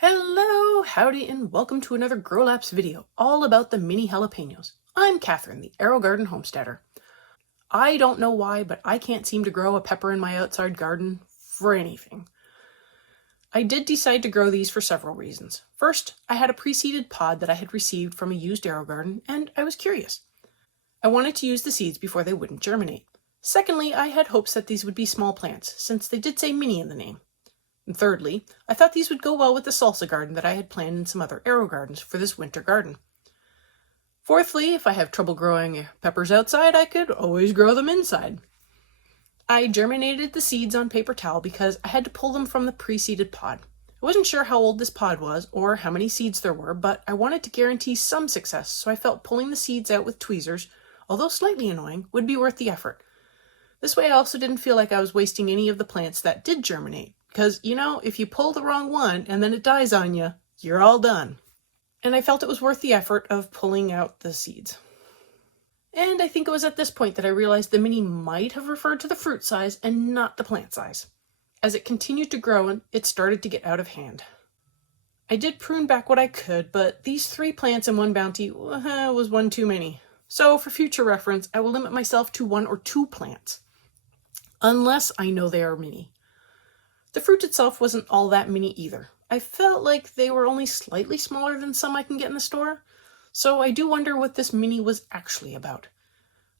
Hello, howdy, and welcome to another Grow Lapse video, all about the mini jalapenos. I'm Catherine, the Aerogarden Homesteader. I don't know why, but I can't seem to grow a pepper in my outside garden for anything. I did decide to grow these for several reasons. First, I had a pre-seeded pod that I had received from a used Aerogarden, and I was curious. I wanted to use the seeds before they wouldn't germinate. Secondly, I had hopes that these would be small plants, since they did say mini in the name. And thirdly, I thought these would go well with the salsa garden that I had planned in some other Aerogardens for this winter garden. Fourthly, if I have trouble growing peppers outside, I could always grow them inside. I germinated the seeds on paper towel because I had to pull them from the pre-seeded pod. I wasn't sure how old this pod was or how many seeds there were, but I wanted to guarantee some success, so I felt pulling the seeds out with tweezers, although slightly annoying, would be worth the effort. This way I also didn't feel like I was wasting any of the plants that did germinate. Because, if you pull the wrong one and then it dies on you, you're all done. And I felt it was worth the effort of pulling out the seeds. And I think it was at this point that I realized the mini might have referred to the fruit size and not the plant size. As it continued to grow, it started to get out of hand. I did prune back what I could, but these 3 plants and 1 bounty was one too many. So for future reference, I will limit myself to 1 or 2 plants. Unless I know they are mini. The fruit itself wasn't all that mini either. I felt like they were only slightly smaller than some I can get in the store, so I do wonder what this mini was actually about.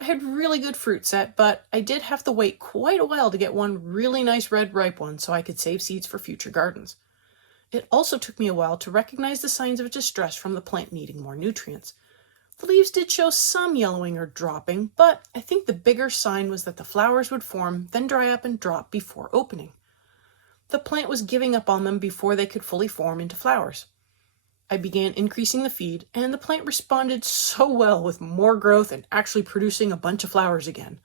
I had really good fruit set, but I did have to wait quite a while to get one really nice red ripe one so I could save seeds for future gardens. It also took me a while to recognize the signs of distress from the plant needing more nutrients. The leaves did show some yellowing or dropping, but I think the bigger sign was that the flowers would form, then dry up and drop before opening. The plant was giving up on them before they could fully form into flowers. I began increasing the feed, and the plant responded so well with more growth and actually producing a bunch of flowers again.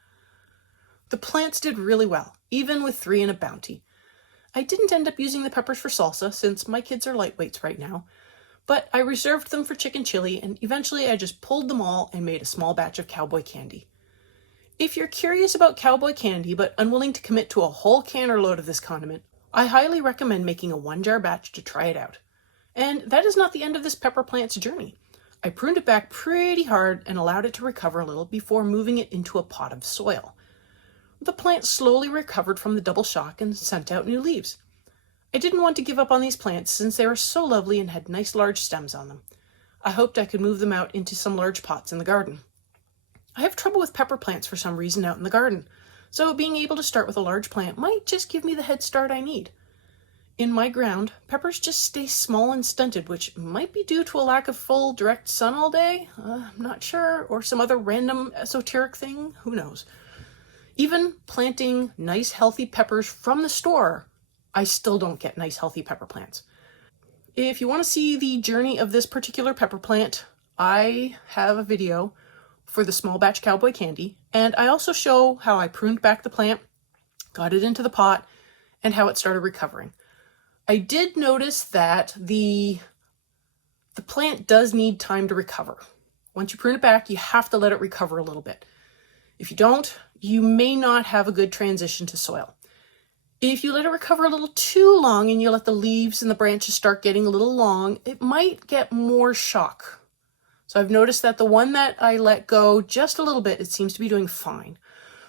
The plants did really well, even with 3 and a bounty. I didn't end up using the peppers for salsa, since my kids are lightweights right now, but I reserved them for chicken chili, and eventually I just pulled them all and made a small batch of cowboy candy. If you're curious about cowboy candy, but unwilling to commit to a whole can or load of this condiment, I highly recommend making a 1-jar batch to try it out. And that is not the end of this pepper plant's journey. I pruned it back pretty hard and allowed it to recover a little before moving it into a pot of soil. The plant slowly recovered from the double shock and sent out new leaves. I didn't want to give up on these plants since they were so lovely and had nice large stems on them. I hoped I could move them out into some large pots in the garden. I have trouble with pepper plants for some reason out in the garden. So being able to start with a large plant might just give me the head start I need. In my ground, peppers just stay small and stunted, which might be due to a lack of full direct sun all day. I'm not sure, or some other random esoteric thing, who knows. Even planting nice healthy peppers from the store, I still don't get nice healthy pepper plants. If you want to see the journey of this particular pepper plant, I have a video for the small batch cowboy candy, and I also show how I pruned back the plant, got it into the pot, and how it started recovering. I did notice that the plant does need time to recover. Once you prune it back, you have to let it recover a little bit. If you don't, you may not have a good transition to soil. If you let it recover a little too long and you let the leaves and the branches start getting a little long, it might get more shock. So I've noticed that the one that I let go just a little bit, it seems to be doing fine.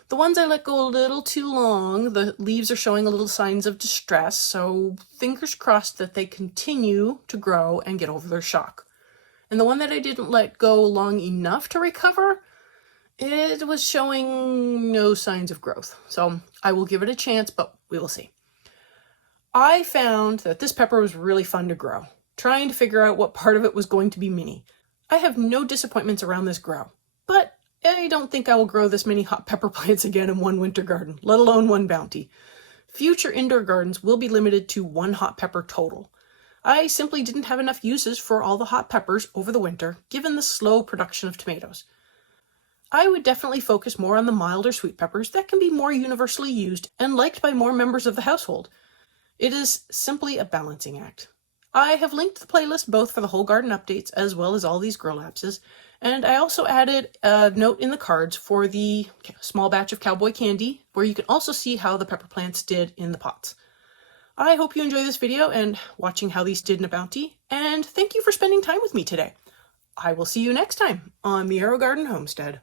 The ones I let go a little too long, the leaves are showing a little signs of distress, so fingers crossed that they continue to grow and get over their shock. And the one that I didn't let go long enough to recover, it was showing no signs of growth. So I will give it a chance, but we will see. I found that this pepper was really fun to grow, trying to figure out what part of it was going to be mini. I have no disappointments around this grow, but I don't think I will grow this many hot pepper plants again in one winter garden, let alone 1 bounty. Future indoor gardens will be limited to 1 hot pepper total. I simply didn't have enough uses for all the hot peppers over the winter, given the slow production of tomatoes. I would definitely focus more on the milder sweet peppers that can be more universally used and liked by more members of the household. It is simply a balancing act. I have linked the playlist both for the whole garden updates as well as all these grow lapses, and I also added a note in the cards for the small batch of cowboy candy, where you can also see how the pepper plants did in the pots. I hope you enjoy this video and watching how these did in a bounty, and thank you for spending time with me today. I will see you next time on the Aerogarden Homestead.